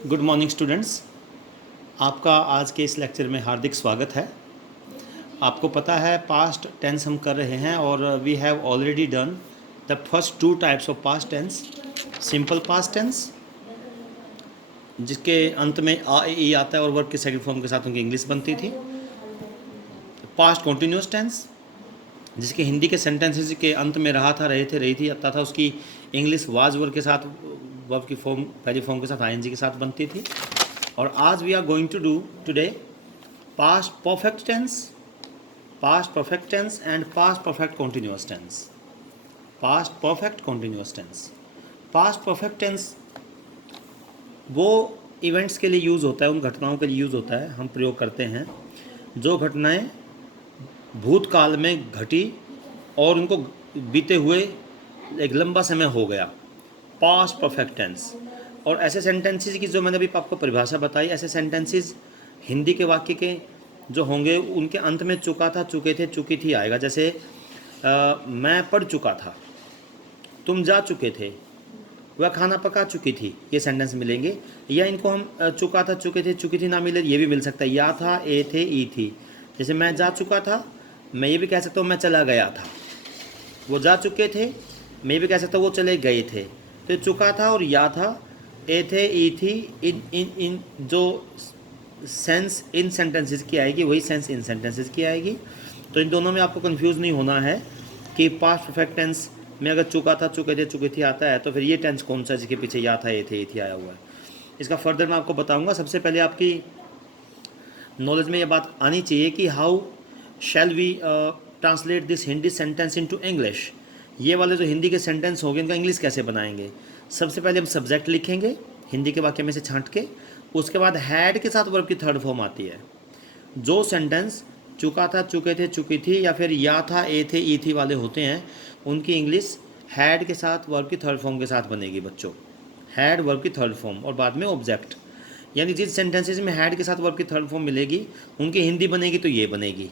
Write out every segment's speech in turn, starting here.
Good morning students. आपका आज के इस लेक्चर में हार्दिक स्वागत है। आपको पता है पास्ट टेंस हम कर रहे हैं और we have already done the first two types of past tense. Simple past tense जिसके अंत में आ ई आता है और वर्ब के सेकंड फॉर्म के साथ उनकी इंग्लिश बनती थी। पास्ट कॉन्टिन्यूस टेंस जिसके हिंदी के सेंटेंसेस के अंत में रहा था, रहे थे, रही थी आता था, उसकी इंग्लिश वाज वर्ब के साथ, वर्ब की फॉर्म पहली फॉर्म के साथ आईएनजी के साथ बनती थी। और आज we are going to do today past perfect tense, past perfect tense and past perfect continuous tense. Past perfect continuous tense, past perfect tense वो इवेंट्स के लिए यूज़ होता है, उन घटनाओं के लिए यूज़ होता है, हम प्रयोग करते हैं जो घटनाएं भूतकाल में घटी और उनको बीते हुए एक लंबा समय हो गया, पास्ट परफेक्ट टेंस। और ऐसे सेंटेंसेस की जो मैंने अभी आपको परिभाषा बताई, ऐसे सेंटेंसेस हिंदी के वाक्य के जो होंगे उनके अंत में चुका था, चुके थे, चुकी थी आएगा। जैसे मैं पढ़ चुका था, तुम जा चुके थे, वह खाना पका चुकी थी, ये सेंटेंस मिलेंगे। या इनको हम चुका था, चुके थे, चुकी थी ना मिले ये भी मिल सकता है। या था, ए थे, ई थी। जैसे मैं जा चुका था, मैं ये भी कह सकता हूँ मैं चला गया था। वो जा चुके थे, मैं ये भी कह सकता हूँ वो चले गए थे। तो चुका था और या था, ए थे, ई थी, इन इन इन जो सेंस इन सेंटेंसेस की आएगी वही सेंस इन सेंटेंसेस की आएगी। तो इन दोनों में आपको कंफ्यूज नहीं होना है कि पास्ट परफेक्ट टेंस में अगर चुका था, चुके थे, चुकी थी आता है तो फिर ये टेंस कौन सा है जिसके पीछे या था, ए थे, ई थी आया हुआ है। इसका फर्दर मैं आपको बताऊंगा। सबसे पहले आपकी नॉलेज में ये बात आनी चाहिए कि how shall we translate this Hindi sentence into English. ये वाले जो हिंदी के सेंटेंस होंगे इनका इंग्लिश कैसे बनाएंगे। सबसे पहले हम सब्जेक्ट लिखेंगे हिंदी के वाक्य में से छांट के, उसके बाद हैड के साथ वर्ब की थर्ड फॉर्म आती है। जो सेंटेंस चुका था, चुके थे, चुकी थी या फिर या था, ए थे, ई थी वाले होते हैं उनकी इंग्लिश हैड के साथ वर्ब की थर्ड फॉर्म के साथ बनेगी बच्चों। हैड वर्ब की थर्ड फॉर्म और बाद में ऑब्जेक्ट, यानी जिस सेंटेंसेस में हैड के साथ वर्ब की थर्ड फॉर्म मिलेगी उनकी हिंदी बनेगी तो ये बनेगी।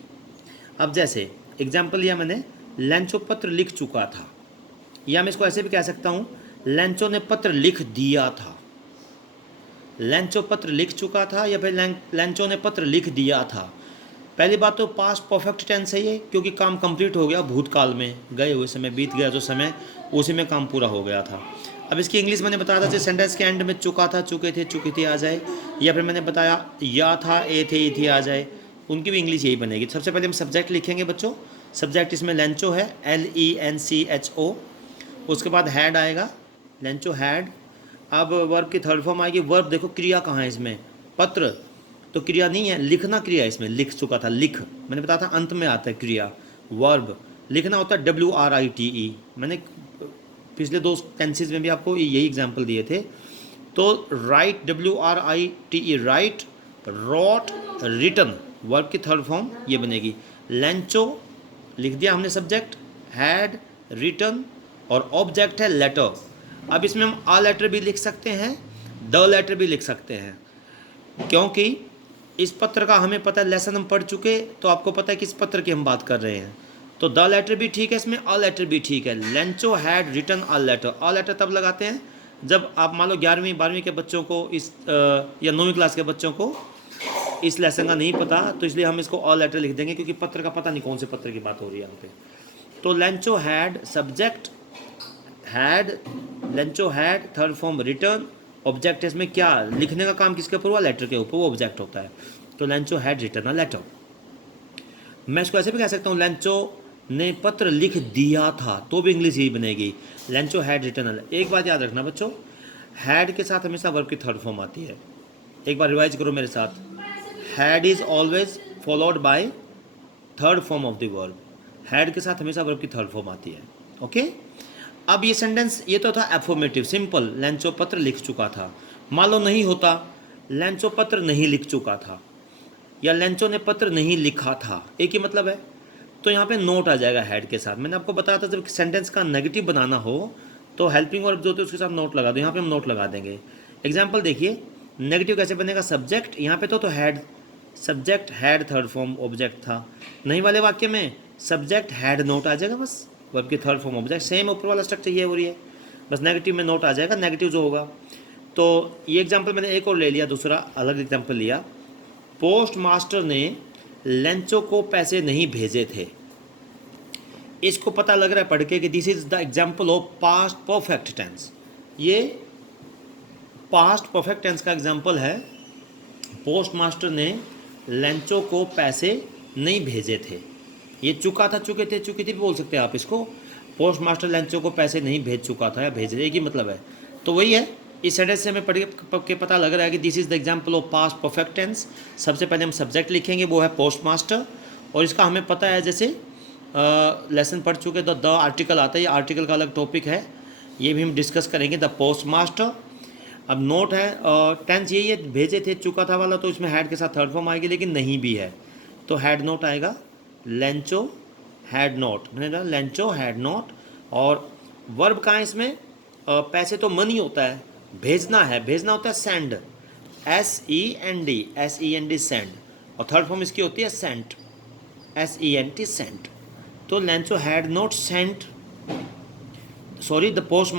अब जैसे एग्जाम्पल लिया मैंने, लंचो पत्र लिख चुका था, या मैं इसको ऐसे भी कह सकता हूँ लंचो ने पत्र लिख दिया था। लंचो पत्र लिख चुका था या फिर लंचो ने पत्र लिख दिया था। पहली बात तो पास्ट परफेक्ट टेंस है ये, क्योंकि काम कंप्लीट हो गया, भूतकाल में गए हुए समय, बीत गया जो समय, उसी में काम पूरा हो गया था। अब इसकी इंग्लिश मैंने बताया था, जैसे सेंटेंस के एंड में चुका था, चुके थे, चुकी थी आ जाए, या फिर मैंने बताया या था, ए थे, ई थी आ जाए, उनकी भी इंग्लिश यही बनेगी। सबसे पहले हम सब्जेक्ट लिखेंगे बच्चों। सब्जेक्ट इसमें लेंचो है, LENCHO। उसके बाद हैड आएगा, लेंचो हैड। अब वर्ब की थर्ड फॉर्म आएगी। वर्ब देखो क्रिया कहाँ है इसमें, पत्र तो क्रिया नहीं है, लिखना क्रिया है इसमें, लिख चुका था, लिख मैंने बताया था अंत में आता है क्रिया। वर्ब लिखना होता है WRITE। मैंने पिछले दो टेंसेज में भी आपको यही एग्जांपल दिए थे। तो write, WRITE, write, wrote, written, verb की थर्ड फॉर्म ये बनेगी। लेंचो लिख दिया हमने सब्जेक्ट, हैड, रिटन, और ऑब्जेक्ट है लेटर। अब इसमें हम आ लेटर भी लिख सकते हैं, द लेटर भी लिख सकते हैं, क्योंकि इस पत्र का हमें पता है, लेसन हम पढ़ चुके तो आपको पता है किस पत्र की हम बात कर रहे हैं। तो द लेटर भी ठीक है, इसमें अ लेटर भी ठीक है। Lencho had written a letter. A letter तब लगाते हैं जब आप मान लो 11वीं 12वीं के बच्चों को इस या 9वीं क्लास के बच्चों को इस लेसन का नहीं पता, तो इसलिए हम इसको अ लेटर लिख देंगे, क्योंकि पत्र का पता नहीं कौन से पत्र की बात हो रही है यहाँ पे। तो Lencho had subject, had, Lencho had third form return, object इसमें क्या लिखने का काम किसके ऊपर हुआ, लेटर के ऊपर, वो ऑब्जेक्ट होता है। तो Lencho had return a letter. मैं इसको ऐसे भी कह सकता हूँ लेंचो ने पत्र लिख दिया था, तो भी इंग्लिश यही बनेगी, लेंचो हैड रिटर्न अ। एक बात याद रखना बच्चों, हैड के साथ हमेशा वर्ब की थर्ड फॉर्म आती है। एक बार रिवाइज करो मेरे साथ, had is always followed by third form of the verb. Had के साथ हमेशा वर्ब की थर्ड फॉर्म आती है। ओके। अब ये सेंटेंस ये तो था एफर्मेटिव, सिंपल, लंचो पत्र लिख चुका था। मान लो नहीं होता, लंचो पत्र नहीं लिख चुका था या लंचो ने पत्र नहीं लिखा था, एक ही मतलब है। तो यहाँ पे नोट आ जाएगा हैड के साथ। मैंने आपको बताया था जब सेंटेंस का नेगेटिव बनाना हो तो हेल्पिंग वर्ब जो होते हैं उसके साथ नोट लगा दो। यहाँ पे हम नोट लगा देंगे। एग्जाम्पल देखिए, नेगेटिव कैसे बनेगा, सब्जेक्ट यहाँ पे तो had, subject had third form object था। नहीं वाले वाक्य में सब्जेक्ट हैड नोट आ जाएगा, बस वर्ब की थर्ड फॉर्म ऑब्जेक्ट, सेम ऊपर वाला स्ट्रक्चर ये हो रही है, बस नेगेटिव में नोट आ जाएगा, नेगेटिव जो होगा। तो ये एग्जाम्पल मैंने एक और ले लिया, दूसरा अलग एग्जाम्पल लिया। पोस्ट मास्टर ने लेंचो को पैसे नहीं भेजे थे। इसको पता लग रहा है पढ़ के कि this is the example of past perfect tense. ये पास्ट परफेक्ट टेंस का एग्जाम्पल है। पोस्ट मास्टर ने लेंचो को पैसे नहीं भेजे थे। ये चुका था, चुके थे, चुकी थी बोल सकते हैं आप इसको। पोस्ट मास्टर लेंचो को पैसे नहीं भेज चुका था या भेज रहे, एक ही मतलब है। तो वही है, इस सेंटेंस से हमें पढ़ के पता लग रहा है कि this is the example of past perfect tense. सबसे पहले हम सब्जेक्ट लिखेंगे, वो है पोस्ट मास्टर, और इसका हमें पता है जैसे लेसन पढ़ चुके तो द आर्टिकल आता है, ये आर्टिकल का अलग टॉपिक है, ये भी हम डिस्कस करेंगे। The post master. अब नोट है, टेंस यही है, भेजे थे चुका था वाला, तो इसमें हैड के साथ थर्ड फॉर्म आएगी, लेकिन नहीं भी है तो हैड नोट आएगा। लेंचो हैड नोट, मैंने लेंचो हैड नोट। और वर्ब कहाँ है इसमें? पैसे तो मनी होता है, भेजना है, भेजना होता है सेंड, SEND सेंड, और थर्ड फॉर्म इसकी होती है सेंट, SENT सेंट। तो Lencho had not sent, sorry the post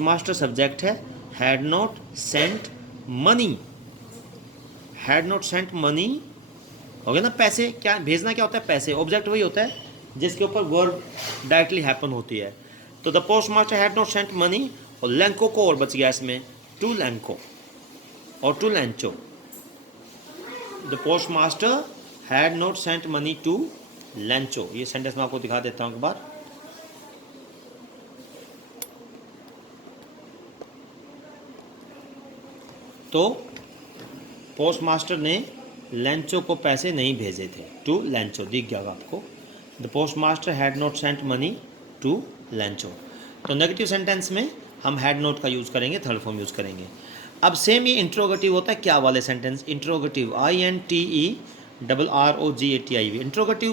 master subject है, had not sent money, had not sent money हो गया ना। पैसे क्या, भेजना क्या होता है? पैसे। ऑब्जेक्ट वही होता है जिसके ऊपर वर्ब डायरेक्टली हैपन होती है। तो the post master had not sent money, और लेंको को और बच गया इसमें, टू लेंको और to Lencho. The post master had not sent money to Lencho. ये सेंटेंस मैं आपको दिखा देता हूँ एक बार। तो पोस्ट मास्टर ने लेंचो को पैसे नहीं भेजे थे, टू लेंचो, दिख गया आपको। The post master had not sent money to Lencho. तो नेगेटिव सेंटेंस में हम हैड नॉट का यूज़ करेंगे, थर्ड फॉर्म यूज़ करेंगे। अब सेम ये इंट्रोगेटिव होता है, क्या वाले सेंटेंस? Interrogative, INTERROGATIV। इंट्रोगेटिव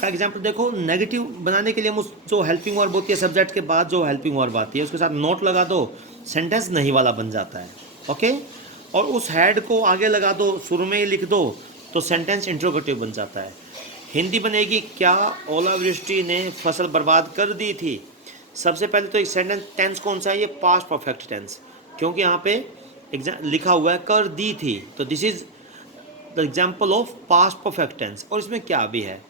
का एग्जाम्पल देखो। नेगेटिव बनाने के लिए हम उस जो हेल्पिंग वर्ब होती है, सब्जेक्ट के बाद जो हेल्पिंग वर्ब आती है उसके साथ नोट लगा दो, सेंटेंस नहीं वाला बन जाता है। ओके, और उस हैड को आगे लगा दो, शुरू में ही लिख दो, तो सेंटेंस इंट्रोगेटिव बन जाता है। हिंदी बनेगी, क्या ओलावृष्टि ने फसल बर्बाद कर दी थी। सबसे पहले तो एक सेंटेंस टेंस कौन सा है? ये पास्ट परफेक्ट टेंस, क्योंकि यहाँ पे लिखा हुआ है कर दी थी, तो this is the example of past perfect tense. और इसमें क्या भी है,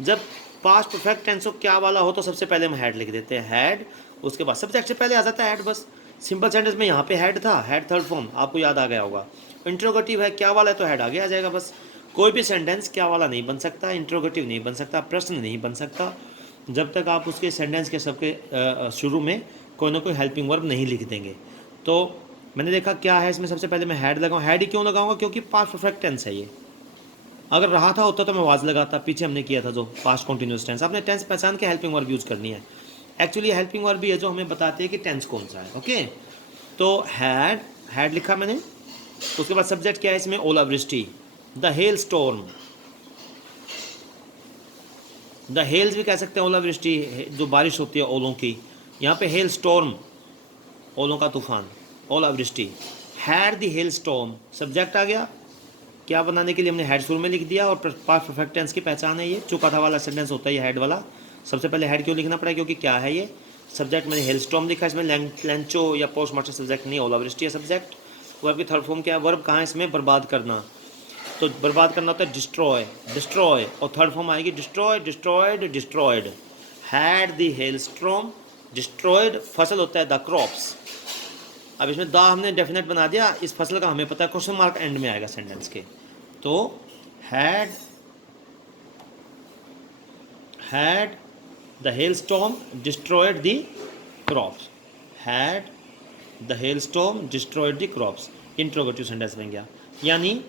जब पास्ट परफेक्ट टेंस हो क्या वाला हो तो सबसे पहले हम हैड लिख देते हैं, हैड, उसके बाद सब्जेक्ट से पहले आ जाता है हैड, बस सिंपल सेंटेंस में यहाँ पे हैड था, हैड थर्ड फॉर्म, आपको याद आ गया होगा। इंट्रोगेटिव है, क्या वाला है तो हैड आगे आ जाएगा। बस कोई भी सेंटेंस क्या वाला नहीं बन सकता, इंट्रोगेटिव नहीं बन सकता, प्रश्न नहीं बन सकता, जब तक आप उसके सेंटेंस के सबके शुरू में कोई ना कोई हेल्पिंग वर्ब नहीं लिख देंगे। तो मैंने देखा क्या है इसमें, सबसे पहले मैं हैड लगाऊँ। हैड ही क्यों लगाऊंगा? क्योंकि पास्ट परफेक्ट टेंस है ये। अगर रहा था होता तो मैं वाज लगाता, पीछे हमने किया था जो पास्ट कॉन्टिन्यूस टेंस। आपने टेंस पहचान के हेल्पिंग वर्ब यूज़ करनी है। एक्चुअली हेल्पिंग वर्ब भी है जो हमें बताती है कि टेंस कौन सा है। ओके, तो हैड लिखा मैंने, उसके बाद सब्जेक्ट क्या है इसमें? ओलावृष्टि, द हेल स्टॉर्म। द हेल्स भी कह सकते हैं ओलावृष्टि, जो बारिश होती है ओलों की। यहाँ पे हेल स्टॉर्म, ओलों का तूफान, ओलावृष्टि। Had the hail storm, subject आ गया, क्या बनाने के लिए हमने हैड शुरू में लिख दिया, और पास्ट परफेक्ट टेंस की पहचान है ये। चुका था वाला सेंटेंस होता है ये हैड वाला। सबसे पहले हैड क्यों लिखना पड़ा? क्योंकि क्या है ये सब्जेक्ट, मैंने हेल स्टॉर्म लिखा, इसमें लेंचो या पोस्ट मास्टर सब्जेक्ट नहीं, ओलावृष्टि है सब्जेक्ट। वर्ब की थर्ड फॉर्म क्या है? वर्ब कहाँ है इसमें? बर्बाद करना, तो बर्बाद करना होता है डिस्ट्रॉय, डिस्ट्रॉय, और थर्ड फॉर्म आएगी destroy, destroyed, destroyed. Had the hail storm destroyed, फसल होता है द क्रॉप्स। अब इसमें द हमने डेफिनेट बना दिया, इस फसल का हमें पता है, क्वेश्चन मार्क एंड में आएगा सेंटेंस के। तो had the hail storm destroyed the crops, had the hail storm destroyed the crops, interrogative sentence बन गया। यानी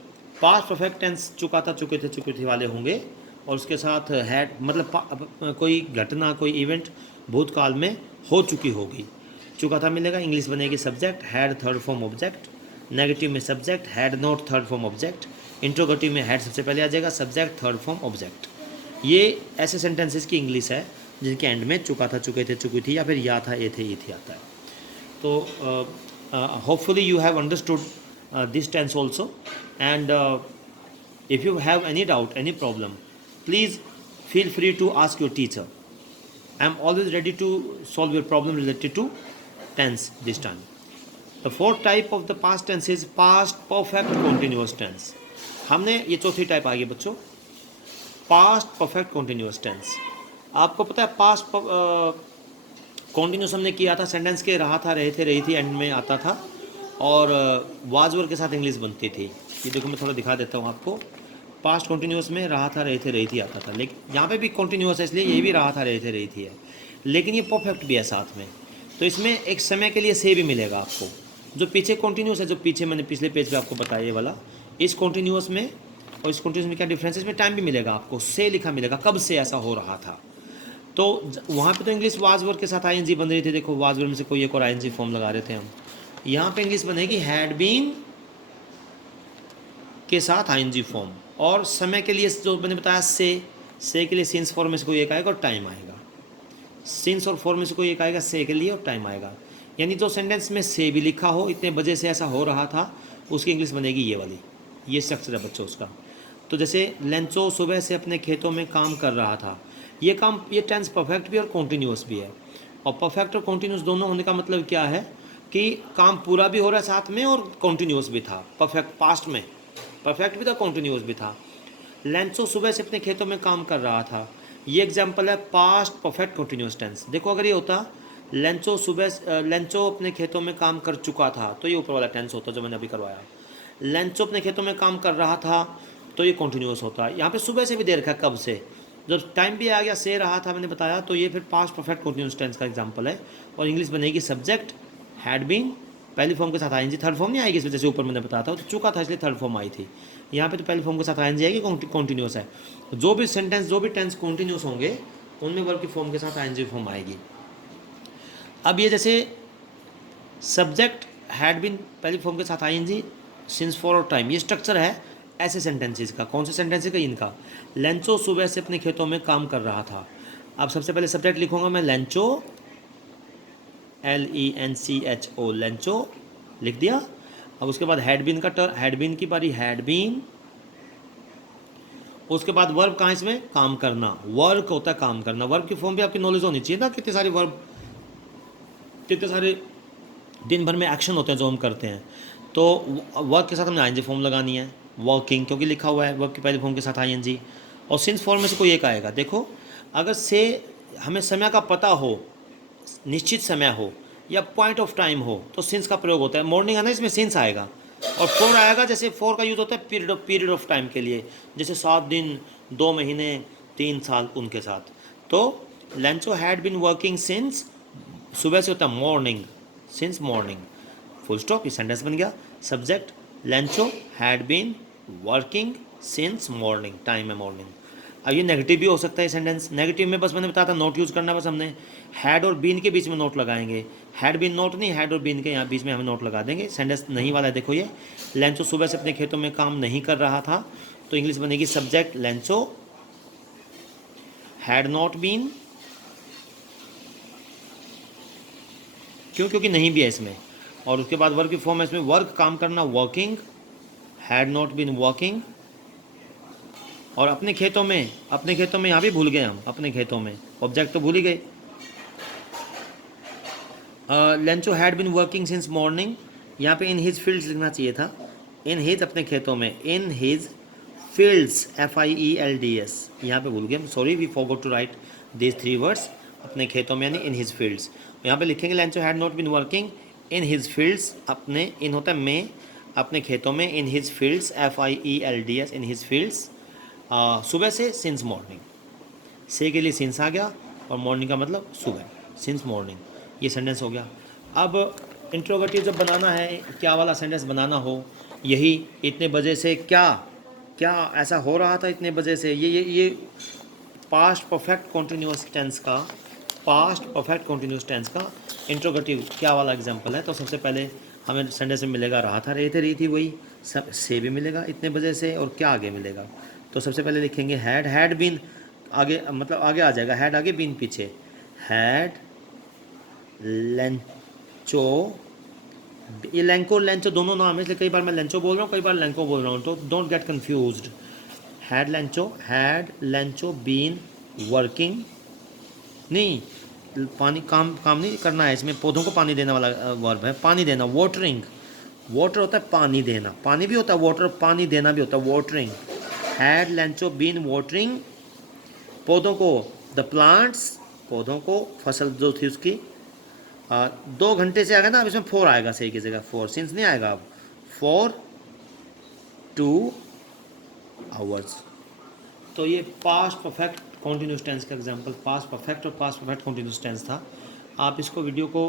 पास्ट परफेक्ट टेंस चुका था, चुके थे, चुकी थी वाले होंगे, और उसके साथ हैड मतलब कोई घटना, कोई इवेंट भूतकाल में हो चुकी होगी। चुका था मिलेगा, इंग्लिश बनेगी subject, had third form object. Negative में subject, had not third form object. Interrogative में हैड सबसे पहले आ जाएगा, सब्जेक्ट थर्ड फॉर्म ऑब्जेक्ट। ये ऐसे सेंटेंसेस की इंग्लिश है जिनके एंड में चुका था, चुके थे, चुकी थी, या फिर या था, ये थे, ये थी आता है। तो hopefully you have understood this tense also, and if you have any doubt, any problem, please feel free to ask your teacher. I am always ready to solve your problem related to tense this time. The fourth type of the past tense is past perfect continuous tense. हमने ये चौथी type आ गई बच्चों, past perfect continuous tense. आपको पता है past continuous हमने किया था, सेंटेंस के रहा था, रहे थे, रही थी एंड में आता था और वाज वर के साथ इंग्लिश बनती थी। ये देखो मैं थोड़ा दिखा देता हूँ आपको। पास्ट कॉन्टिन्यूस में रहा था, रहे थे, रही थी आता था, लेकिन यहाँ पे भी कॉन्टिन्यूस है इसलिए ये भी रहा था, रहे थे, रही थी है, लेकिन ये परफेक्ट भी है साथ में। तो इसमें एक समय के लिए से भी मिलेगा आपको। जो पीछे कॉन्टिन्यूस है, जो पीछे मैंने पिछले पेज पे आपको बताया ये वाला, इस कॉन्टिन्यूस में और इस कॉन्टिन्यूस में क्या डिफरेंस है, इसमें टाइम भी मिलेगा आपको, से लिखा मिलेगा, कब से ऐसा हो रहा था। तो वहाँ पे तो इंग्लिश वाज वर के साथ आईएनजी बन रही थी, देखो वाज वर में से कोई एक और आईएनजी फॉर्म लगा रहे थे हम। यहाँ पे इंग्लिश बनेगी हैड बीन के साथ आईएनजी फॉर्म, और समय के लिए जो मैंने बताया से के लिए सिंस फॉर्म में से कोई एक आएगा और टाइम आएगा, सिंस और फॉर्म में से कोई एक आएगा से के लिए और टाइम आएगा। यानी जो सेंटेंस में से भी लिखा हो, इतने बजे से ऐसा हो रहा था, उसकी इंग्लिश बनेगी ये वाली। ये स्ट्रक्चर है बच्चों उसका। तो जैसे लेंचो सुबह से अपने खेतों में काम कर रहा था, ये काम, ये टेंस परफेक्ट भी और कॉन्टीन्यूस भी है। और परफेक्ट और कॉन्टीन्यूस दोनों होने का मतलब क्या है कि काम पूरा भी हो रहा है साथ में और कॉन्टीन्यूस भी था। परफेक्ट पास्ट में परफेक्ट भी था, कॉन्टीन्यूस भी था। लेंचो सुबह से अपने खेतों में काम कर रहा था, ये एग्जाम्पल है पास्ट परफेक्ट कॉन्टीन्यूस टेंस। देखो अगर ये होता लेंचो अपने खेतों में काम कर चुका था, तो ये ऊपर वाला टेंस होता जो मैंने अभी करवाया। लेंचो अपने खेतों में काम कर रहा था, तो ये कॉन्टीन्यूस होता है। यहाँ पे सुबह से भी दे रखा है, कब से, जब टाइम भी आ गया, से रहा था मैंने बताया, तो ये फिर पास्ट परफेक्ट कॉन्टीन्यूस टेंस का एग्जाम्पल है। और इंग्लिश बनेगी सब्जेक्ट हैड बीन, पहली फॉर्म के साथ आईएनजी, थर्ड फॉर्म नहीं आएगी इस वजह से, ऊपर मैंने बताया था तो चुका था इसलिए थर्ड फॉर्म आई थी। यहाँ पे तो पहली फॉर्म के साथ आईएनजी आएगी, कॉन्टीन्यूस है। जो भी सेंटेंस, जो भी टेंस कॉन्टीन्यूस होंगे, उनमें वर्ब की फॉर्म के साथ आईएनजी फॉर्म आएगी। अब ये जैसे सब्जेक्ट हैड बीन पहली फॉर्म के साथ आईएनजी, सिंस फॉर और टाइम, ये स्ट्रक्चर है ऐसे सेंटेंसेस का। कौन से सेंटेंसेस का, इनका। लेंचो सुबह से अपने खेतों में काम कर रहा था। अब सबसे पहले सब्जेक्ट लिखूंगा मैं लेंचो, LENCHO, लेंचो लिख दिया। अब उसके बाद हैड बीन का हैड बीन की बारी, हैड बीन। उसके बाद वर्ब कहाँ इसमें, काम करना, वर्क होता है काम करना। वर्ब की फॉर्म भी आपकी नॉलेज होनी चाहिए ना, कितने सारे वर्ब, कितने सारे दिन भर में एक्शन होते हैं जो हम करते हैं। तो वर्क के साथ हमने आईएनजी फॉर्म लगानी है, वर्किंग, क्योंकि लिखा हुआ है वर्क की पहली फॉर्म के साथ आईएनजी। और सिंस फॉर्म में से कोई एक आएगा। देखो अगर से हमें समय का पता हो, निश्चित समय हो या पॉइंट ऑफ टाइम हो, तो सिंस का प्रयोग होता है। मॉर्निंग है ना, इसमें सिंस आएगा। और फोर आएगा, जैसे फोर का यूज़ होता है पीरियड ऑफ टाइम के लिए, जैसे 7 दिन, 2 महीने, 3 साल, उनके साथ। तो Lencho had been working since, सुबह से होता है morning, since morning, full stop, ये सेंटेंस बन गया। Subject Lencho had been working since morning, time है मॉर्निंग। अब ये नेगेटिव भी हो सकता है सेंटेंस। नेगेटिव में बस मैंने बताया था नोट यूज़ करना, बस हमने हैड और बीन के बीच में नोट लगाएंगे। हैड बीन नोट नहीं, हैड और बीन के यहाँ बीच में हमें नोट लगा देंगे। सेंटेंस नहीं वाला है, देखो ये लेंचो सुबह से अपने खेतों में काम नहीं कर रहा था, तो इंग्लिश बनेगी subject Lencho had not been, क्योंकि नहीं भी है इसमें। और उसके बाद वर्क की फॉर्म है इसमें, वर्क काम करना, working, had not been working. और अपने खेतों में यहाँ भी भूल गए हम, अपने खेतों में ऑब्जेक्ट तो भूल ही गए। Lencho had been working since morning, यहाँ पे इन हिज फील्ड्स लिखना चाहिए था, इन हिज अपने खेतों में, इन हिज फील्ड्स, FIELDS, यहाँ पे भूल गए, sorry, we forgot to write this 3 words, अपने खेतों में यानी इन हिज फील्ड्स। यहाँ पे लिखेंगे Lencho had not been working in his fields, अपने, इन होता है में, अपने खेतों में, in his fields, FIELDS, in his fields, सुबह से, सिंस मॉर्निंग, से के लिए सिंस आ गया और मॉर्निंग का मतलब सुबह, सिंस मॉर्निंग, ये सेंटेंस हो गया। अब इंट्रोगेटिव जब बनाना है, क्या वाला सेंटेंस बनाना हो, यही इतने बजे से क्या क्या ऐसा हो रहा था, इतने बजे से, ये पास्ट परफेक्ट कॉन्टिन्यूस टेंस का, पास्ट परफेक्ट कॉन्टिन्यूस टेंस का इंट्रोगेटिव क्या वाला एग्जांपल है। तो सबसे पहले हमें सेंटेंस में मिलेगा रहा था, रहे थे, रही थी, वही सब से भी मिलेगा इतने बजे से, और क्या आगे मिलेगा। तो सबसे पहले लिखेंगे हैड बीन, आगे मतलब आगे आ जाएगा, हैड आगे, बीन पीछे, हैड लेंचो, ये लेंचो दोनों नाम है, इसलिए कई बार मैं लेंचो बोल रहा हूँ, कई बार लेंको बोल रहा हूँ, तो don't get confused. Had Lencho been working, नहीं, पानी काम काम नहीं करना है इसमें, पौधों को पानी देने वाला वर्ब है, पानी देना, वाटरिंग। वाटर होता है पानी देना, पानी भी होता है वाटर, पानी देना भी होता है watering. Had Lencho been watering पौधों को, द प्लांट्स पौधों को, फसल जो थी उसकी। 2 घंटे से आएगा ना, अब इसमें 4 आएगा सही की जगह, 4 सिंस नहीं आएगा अब, 4 2 आवर्स। तो ये पास्ट परफेक्ट कॉन्टिन्यूस टेंस का एग्जांपल, पास्ट परफेक्ट और पास्ट परफेक्ट कॉन्टिन्यूस टेंस था। आप इसको वीडियो को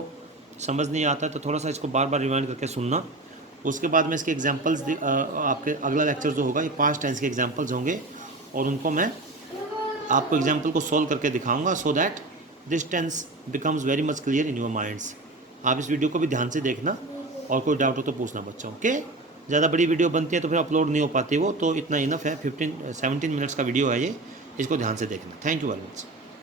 समझ नहीं आता तो थोड़ा सा इसको बार बार रिवाइंड करके सुनना, उसके बाद में इसके एग्जांपल्स आपके अगला लेक्चर जो होगा ये पास्ट टेंस के एग्जांपल्स होंगे और उनको मैं आपको एग्जांपल को सोल्व करके दिखाऊंगा, so that this tense becomes very much clear in your minds. आप इस वीडियो को भी ध्यान से देखना और कोई डाउट हो तो पूछना बच्चों, ओके। ज़्यादा बड़ी वीडियो बनती है तो फिर अपलोड नहीं हो पाती वो, तो इतना इनफ है, 17 मिनट्स का वीडियो है ये, इसको ध्यान से देखना। Thank you very much.